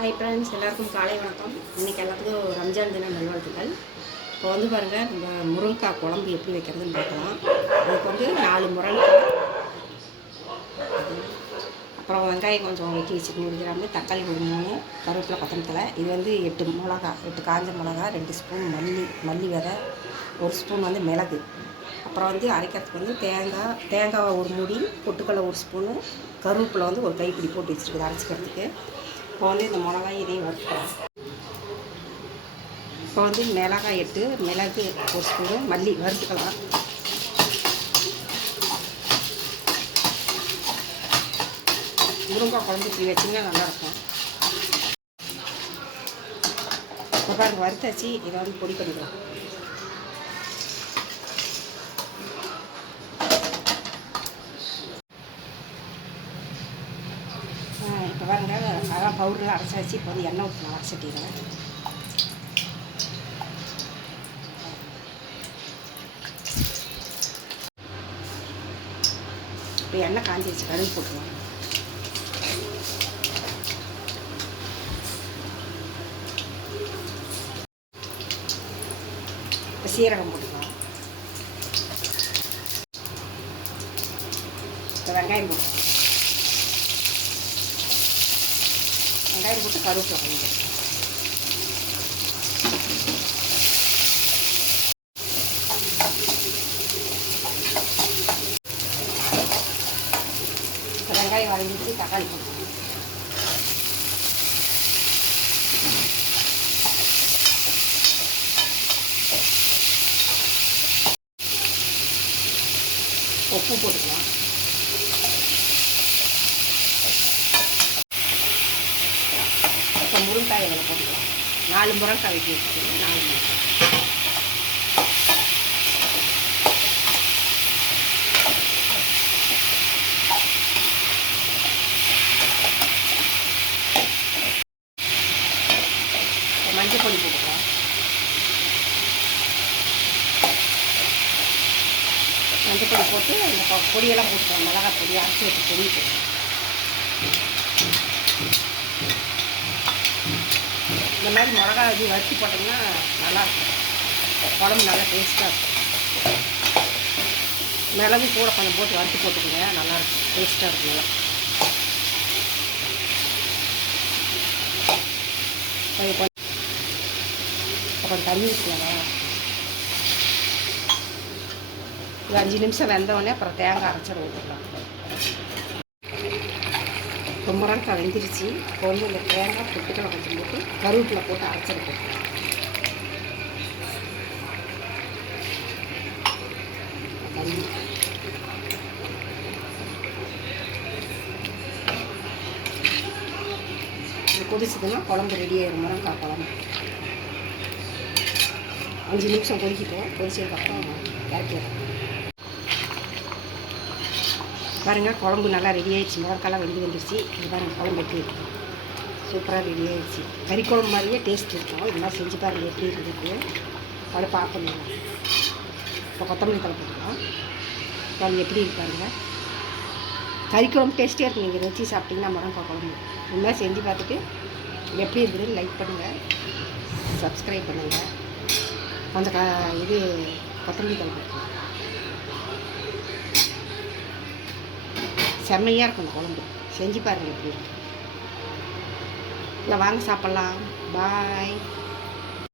Hi friends எல்லாருக்கும் காலை வணக்கம். இன்றைக்கி எல்லாத்துக்கும் ரம்ஜான் தின நல்வாழ்த்துக்கள். இப்போ வந்து பாருங்கள் நம்ம முருங்கைக்காய் குழம்பு எப்படி வைக்கிறதுன்னு பார்க்கலாம். அதுக்கு வந்து நாலு முருங்கைக்காய் அப்புறம் வெங்காயம் கொஞ்சம் வெட்டி வச்சுக்க முடிக்கிறாங்க தக்காளி ஒரு மூணு கருவேப்பிலை கொத்தமத்தலை இது வந்து எட்டு மிளகா எட்டு காஞ்ச மிளகா ரெண்டு ஸ்பூன் மல்லி மல்லி விதை ஒரு ஸ்பூன் வந்து மிளகு. அப்புறம் வந்து அரைக்கிறதுக்கு வந்து தேங்காய் தேங்காய் ஒரு முடி பொட்டுக்கடலை ஒரு ஸ்பூனு கருவேப்பிலை வந்து ஒரு கைப்பிடி போட்டு வச்சுருக்குது அரைச்சிக்கிறதுக்கு. இப்போ வந்து இந்த மிளகாய் இதையும் வறுக்கலாம் இப்போ வந்து மிளகாய் எட்டு மிளகு ஒரு ஸ்பூனு மல்லி வறுத்துக்கலாம். முருங்காய் குழம்பு இப்படி வச்சிங்கன்னா நல்லாயிருக்கும். இப்போ பாருங்கள் வறுத்தாச்சு. இதை வந்து பொடி பண்ணிக்கலாம் இப்போ பாருங்க அதான் அரைச்சி வச்சு இப்போ வந்து எண்ணெய் ஊற்றலாம் அரைச்சிட்டிங்க இப்போ எண்ணெய் காஞ்சிச்சு கடுகு போட்டுருவோம் இப்போ சீரகம் போட்டுக்கலாம் இப்போ வெங்காயம் போட்டுக்கலாம் வெங்காயம் போட்டு கருவேப்பிலை கொஞ்சம் வெங்காயம் வரைஞ்சிட்டு தக்காளி போட்டு உப்பு போட்டுக்கலாம் இப்போ முருங்காய் இதில் போட்டுக்கலாம். நாலு முருங்காய் வெட்டி வச்சுக்கணும் நாலு முருங்காய் மஞ்சள் பொடி போட்டுக்கலாம். மஞ்சள் பொடி போட்டு இந்த பொடியெல்லாம் போட்டுக்கலாம். மிளகாய் பொடி அரைச்சி வச்சு பொடி போட்டுக்கலாம். இந்த மாதிரி மிளகா இது வறுத்து போட்டோம்னா நல்லாயிருக்கும். குழம்பு நல்லா டேஸ்ட்டாக இருக்கும். மிளகு கூட கொஞ்சம் போட்டு வறுத்து போட்டுக்கோங்க நல்லாயிருக்கும். டேஸ்ட்டாக இருக்கும் நல்லா. கொஞ்சம் கொஞ்சம். அப்புறம் தண்ணி ஊற்றுவாங்க ஒரு அஞ்சு நிமிஷம் வெந்தவொடனே அப்புறம் தேங்காய் அரைச்சி ஊற்றிக்கலாம் இப்போ முருங்கைக்காய் வெந்துருச்சு இப்போ வந்து இந்த தேங்காய் பொட்டுக்கடலை கொஞ்சம் போட்டு கருவேப்பில் போட்டு அரைச்சிருக்கு தண்ணி கொதிச்சதுன்னா குழம்பு ரெடி ஆயிரும். முருங்கைக்காய் குழம்பு அஞ்சு நிமிஷம் கொதிக்கிட்டோம் கொதிச்சதுக்கப்புறம் இறக்கிடுறோம் பாருங்கள் குழம்பு நல்லா ரெடி ஆகிடுச்சு முருங்கைக்காலாம் வெந்து வந்துருச்சு. இது பாருங்கள் குழம்பு எப்படி சூப்பராக ரெடி ஆகிடுச்சு கறி குழம்பு மாதிரியே டேஸ்ட் இருக்கும். இதெல்லாம் செஞ்சு பாருங்கள் எப்படி இருக்குது அதை பார்க்கணும் இப்போ கொத்தமல்லி தலை போட்டுக்கலாம். எப்படி இருப்பாருங்க கறி குழம்பு டேஸ்ட்டே இருக்கும். நீங்கள் வச்சு சாப்பிட்டீங்கன்னா முருங்கைக்காய் குழம்பு. இது செஞ்சு பார்த்துட்டு எப்படி இருக்குதுன்னு லைக் பண்ணுங்கள் சப்ஸ்கிரைப் பண்ணுங்கள் அந்த க இது கொத்தமல்லி தலை போட்டுக்கலாம். செம்மையாக இருக்கும் இந்த குழம்பு. செஞ்சு பாருங்கள் எப்படி இருக்கு. இல்லை வாங்க சாப்பிட்லாம். பாய்